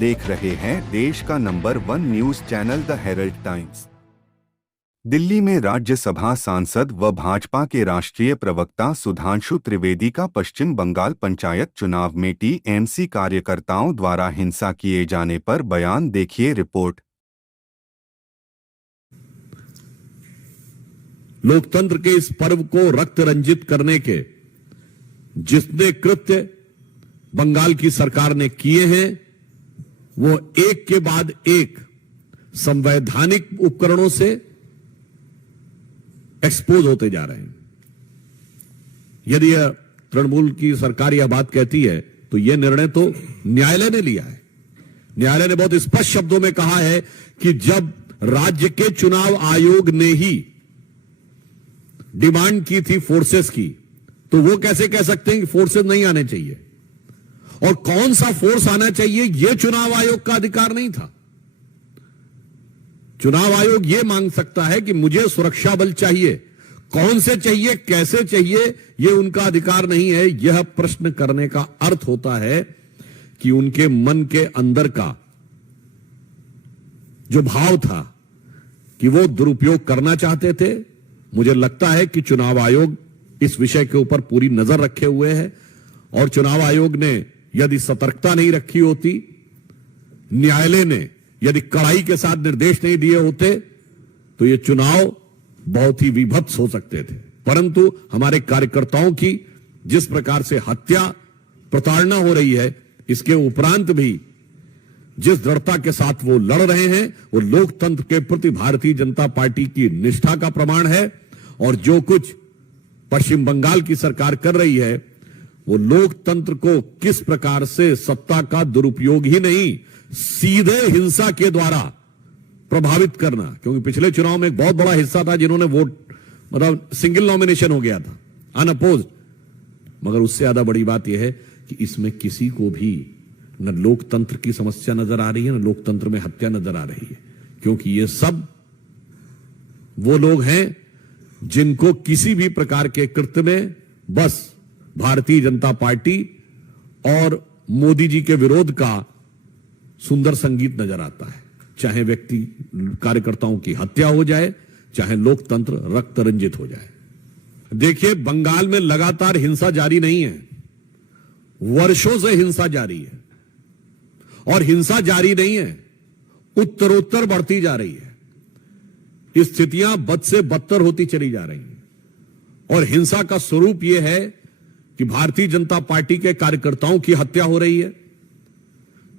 देख रहे हैं देश का number 1 news channel the Herald Times. Delhi में राज्यसभा सांसद व भाजपा के राष्ट्रीय प्रवक्ता सुधांशु त्रिवेदी का पश्चिम बंगाल पंचायत चुनाव में टीएमसी कार्यकर्ताओं द्वारा हिंसा किए जाने पर बयान। देखिए रिपोर्ट। लोकतंत्र के इस पर्व को रक्त रंजित करने के जितने कृत्य बंगाल की सरकार ने किए हैं वो एक के बाद एक संवैधानिक उपकरणों से एक्सपोज होते जा रहे हैं। यदि तृणमूल की सरकार यह बात कहती है तो यह निर्णय तो न्यायालय ने लिया है। न्यायालय ने बहुत स्पष्ट शब्दों में कहा है कि जब राज्य के चुनाव आयोग ने ही डिमांड की थी फोर्सेस की, तो वो कैसे कह सकते हैं कि फोर्सेस नहीं आने चाहिए, और कौन सा फोर्स आना चाहिए यह चुनाव आयोग का अधिकार नहीं था। चुनाव आयोग यह मांग सकता है कि मुझे सुरक्षा बल चाहिए, कौन से चाहिए, कैसे चाहिए, यह उनका अधिकार नहीं है। यह प्रश्न करने का अर्थ होता है कि उनके मन के अंदर का जो भाव था कि वो दुरुपयोग करना चाहते थे। मुझे लगता है कि चुनाव आयोग इस विषय के ऊपर पूरी नजर रखे हुए है, और चुनाव आयोग ने यदि सतर्कता नहीं रखी होती, न्यायालय ने यदि कड़ाई के साथ निर्देश नहीं दिए होते, तो ये चुनाव बहुत ही विभत्स हो सकते थे। परंतु हमारे कार्यकर्ताओं की जिस प्रकार से हत्या, प्रताड़ना हो रही है, इसके उपरांत भी जिस दृढ़ता के साथ वो लड़ रहे हैं, वो लोकतंत्र के प्रति भारतीय जनता पार्टी की निष्ठा का प्रमाण है। और जो कुछ पश्चिम बंगाल की सरकार कर रही है, वो लोकतंत्र को किस प्रकार से सत्ता का दुरुपयोग ही नहीं, सीधे हिंसा के द्वारा प्रभावित करना। क्योंकि पिछले चुनाव में एक बहुत बड़ा हिस्सा था जिन्होंने वोट, मतलब सिंगल नॉमिनेशन हो गया था, अनअपोज्ड। मगर उससे ज्यादा बड़ी बात यह है कि इसमें किसी को भी न लोकतंत्र की समस्या नजर आ रही है, न लोकतंत्र में हत्या नजर आ रही है। क्योंकि ये सब वो लोग हैं जिनको किसी भी प्रकार के कृत्य में बस भारतीय जनता पार्टी और मोदी जी के विरोध का सुंदर संगीत नजर आता है। चाहे व्यक्ति कार्यकर्ताओं की हत्या हो जाए, चाहे लोकतंत्र रक्त रंजित हो जाए। देखिए, बंगाल में लगातार हिंसा जारी नहीं है, वर्षों से हिंसा जारी है, और हिंसा जारी नहीं है, उत्तरोत्तर बढ़ती जा रही है। स्थितियां बद से बदतर होती चली जा रही हैं, और हिंसा का स्वरूप यह है कि भारतीय जनता पार्टी के कार्यकर्ताओं की हत्या हो रही है,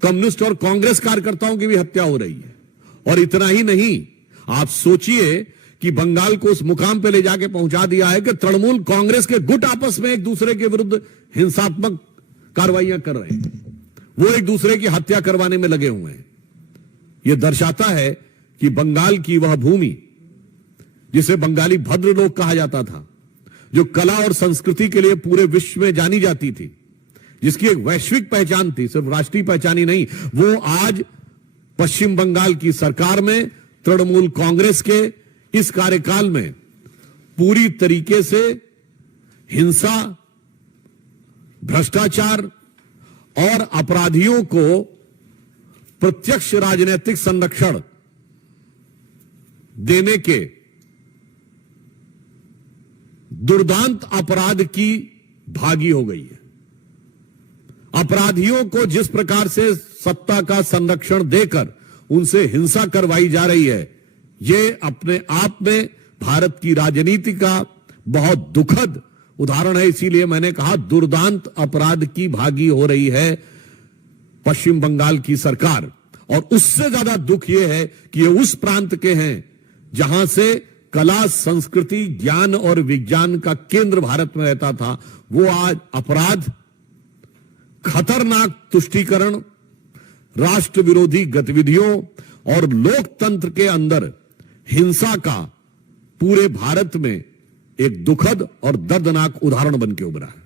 कम्युनिस्ट और कांग्रेस कार्यकर्ताओं की भी हत्या हो रही है। और इतना ही नहीं, आप सोचिए कि बंगाल को उस मुकाम पे ले जाके पहुंचा दिया है कि तृणमूल कांग्रेस के गुट आपस में एक दूसरे के विरुद्ध हिंसात्मक कार्रवाइयां कर रहे हैं, वो एक दूसरे की हत्या करवाने में लगे हुए हैं। यह दर्शाता है कि बंगाल की वह भूमि जिसे बंगाली भद्र लोग कहा जाता था, जो कला और संस्कृति के लिए पूरे विश्व में जानी जाती थी, जिसकी एक वैश्विक पहचान थी, सिर्फ राष्ट्रीय पहचान ही नहीं, वो आज पश्चिम बंगाल की सरकार में तृणमूल कांग्रेस के इस कार्यकाल में पूरी तरीके से हिंसा, भ्रष्टाचार और अपराधियों को प्रत्यक्ष राजनीतिक संरक्षण देने के दुर्दांत अपराध की भागी हो गई है। अपराधियों को जिस प्रकार से सत्ता का संरक्षण देकर उनसे हिंसा करवाई जा रही है, यह अपने आप में भारत की राजनीति का बहुत दुखद उदाहरण है। इसीलिए मैंने कहा दुर्दांत अपराध की भागी हो रही है पश्चिम बंगाल की सरकार। और उससे ज्यादा दुख यह है कि ये उस प्रांत के हैं जहां से कला, संस्कृति, ज्ञान और विज्ञान का केंद्र भारत में रहता था, वो आज अपराध, खतरनाक तुष्टीकरण, राष्ट्र विरोधी गतिविधियों और लोकतंत्र के अंदर हिंसा का पूरे भारत में एक दुखद और दर्दनाक उदाहरण बन के उभरा है।